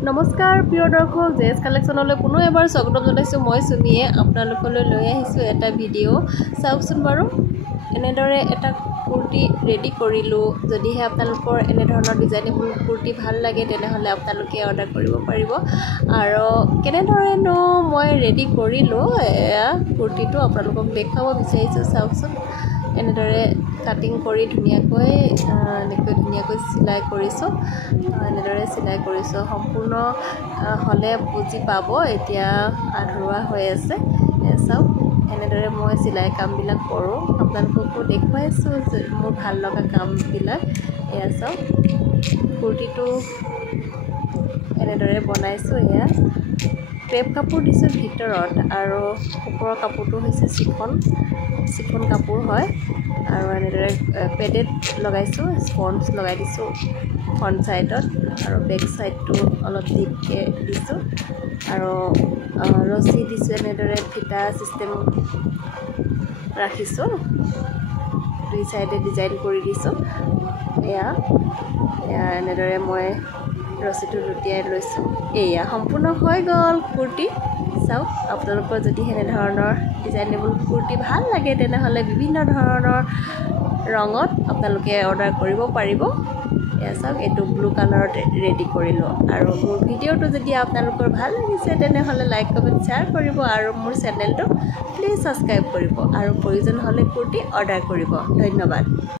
নমস্কাৰ প্ৰিয় দৰ্শক জেএছ কালেকশ্যনলৈ পুনৰ এবাৰ স্বাগতম জনাইছোঁ মই সুমিয়ে আপোনালোকলৈ লৈ আহিছোঁ এটা ভিডিঅ' চাওকচোন বাৰু এনেদৰে এটা কুৰ্তি ৰেডি কৰিলোঁ যদিহে আপোনালোকৰ এনে ধৰণৰ ডিজাইনেবল কুৰ্তি ভাল লাগে তেনেহ'লে আপোনালোকে অৰ্ডাৰ কৰিব পাৰিব আৰু কেনেদৰেনো মই ৰেডি কৰিলোঁ এয়া কুৰ্তিটো আপোনালোকক দেখুৱাব বিচাৰিছোঁ চাওকচোন এনেদৰে কাটিং কৰি ধুনীয়াকৈ চিলাই কৰিছোঁ এনেদৰে চিলাই কৰিছোঁ সম্পূৰ্ণ হ'লে বুজি পাব এতিয়া আধৰুৱা হৈ আছে চাওক এনেদৰে মই চিলাই কামবিলাক কৰোঁ আপোনালোককো দেখুৱাইছোঁ মোৰ ভাল লগা কামবিলাক এয়া চাওক কুৰ্তিটো এনেদৰে বনাইছোঁ এয়া ক্ৰেপ কাপোৰ দিছোঁ ভিতৰত আৰু ওপৰৰ কাপোৰটো হৈছে চিফন কাপোৰ হয় আৰু এনেদৰে পেডেড লগাইছোঁ স্পঞ্জ লগাই দিছোঁ ফ্ৰণ্ট ছাইডত আৰু বেক ছাইডটো অলপ ডিপকৈ দিছোঁ আৰু ৰছী দিছোঁ এনেদৰে ফিটা চিষ্টেম ৰাখিছোঁ দুই ছাইডে ডিজাইন কৰি দিছোঁ এয়া এনেদৰে মই ৰছীটো লুটিয়াই লৈছোঁ এয়া সম্পূৰ্ণ হৈ গ'ল কুৰ্তি চাওক আপোনালোকৰ যদি এনেধৰণৰ ডিজাইনেবল কুৰ্তি ভাল লাগে তেনেহ'লে বিভিন্ন ধৰণৰ ৰঙত আপোনালোকে অৰ্ডাৰ কৰিব পাৰিব এয়া চাওক এইটো ব্লু কালাৰত ৰেডি কৰিলোঁ আৰু মোৰ ভিডিঅ'টো যদি আপোনালোকৰ ভাল লাগিছে তেনেহ'লে লাইক কমেণ্ট শ্বেয়াৰ কৰিব আৰু মোৰ চেনেলটো প্লিজ ছাবস্ক্ৰাইব কৰিব আৰু প্ৰয়োজন হ'লে কুৰ্তি অৰ্ডাৰ কৰিব ধন্যবাদ।